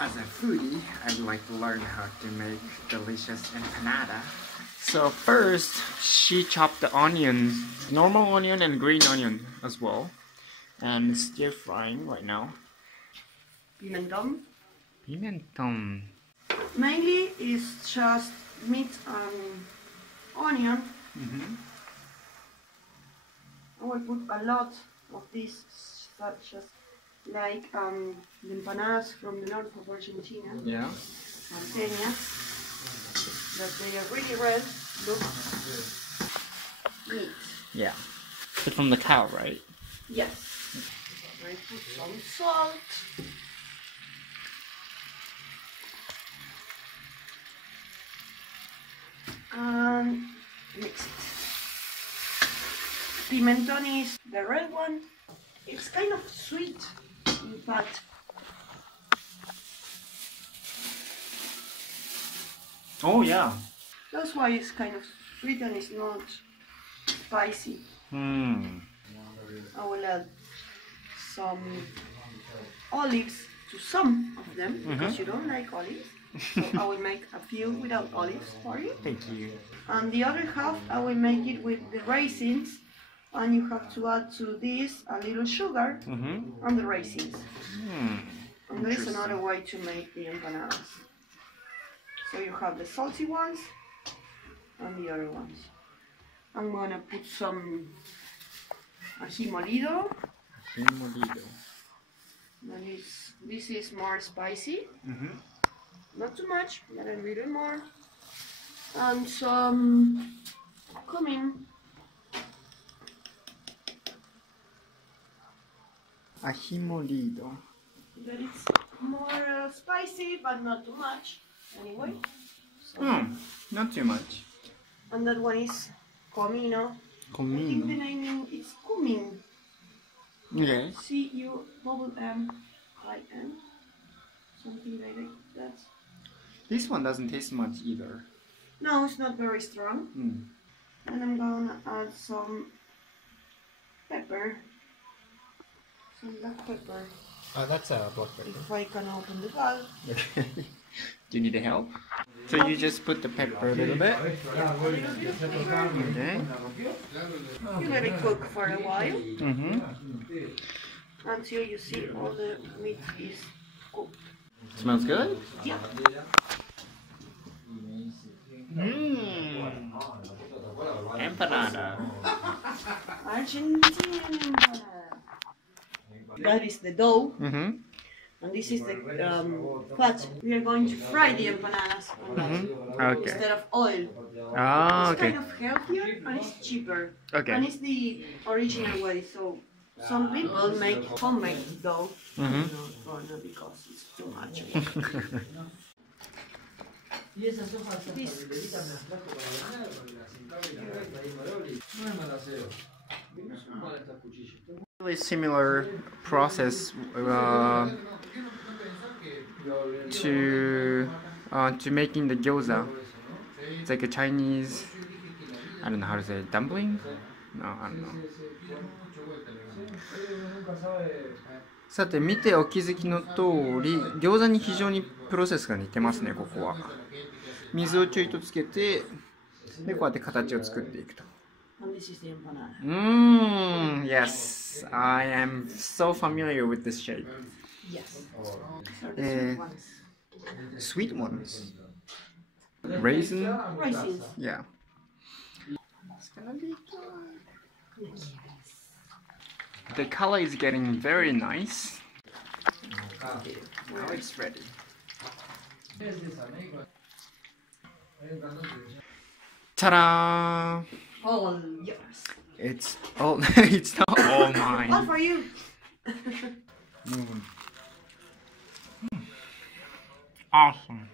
As a foodie, I'd like to learn how to make delicious empanada. So first, she chopped the onions, normal onion and green onion as well, and stir frying right now. Pimentón. Pimentón. Mainly it's just meat and onion. I will put a lot of this, such as like the empanadas from the north of Argentina. Yeah. Argentina. That they are really red. Look. Meat. Yeah. It's from the cow, right? Yes. I put some salt. And mix it. Pimentón is the red one. It's kind of sweet, in fact. Oh yeah. That's why it's kind of sweet and it's not spicy. I will add some olives to some of them because you don't like olives. So I will make a few without olives for you. Thank you. And the other half I will make it with the raisins, and you have to add to this a little sugar and the raisins. And there is another way to make the empanadas. So you have the salty ones and the other ones. I'm gonna put some ají molido. Ají molido. This is more spicy. Not too much, but a little more. And some cumin. Ají molido. That is more spicy, but not too much. Anyway. So. Not too much. And that one is comino. I think the name is cumin. Okay. C-U-M-M-I-N. Something like that. This one doesn't taste much either. No, it's not very strong. And I'm gonna add some pepper. Some black pepper. Oh, that's a black pepper. If I can open the valve. Do you need help? So you just put the pepper a little bit. Yeah, a little bit of pepper. Okay. You let it cook for a while. Until you see all the meat is cooked. Smells good? Yeah. Empanada. Argentinian empanada. That is the dough. And this is the fat. We are going to fry the empanadas on that instead of oil. Ah, it's kind of healthier and it's cheaper. And it's the original way. So some people make homemade dough because it's too much. Really similar process to making the gyoza. It's like a Chinese, I don't know how to say it, dumpling? No, I don't know. さて見てお気づきの通り、餃子に非常にプロセスが似てますね、ここは。水をちょいとつけて、でこうやって形を作っていくと。Yes, I am so familiar with this shape. Yes. Sweet ones. Raisins? Yeah. It's gonna be good. The color is getting very nice. Okay, now it's ready. Ta-da! All yours. It's all. It's not all mine. All for you. Awesome.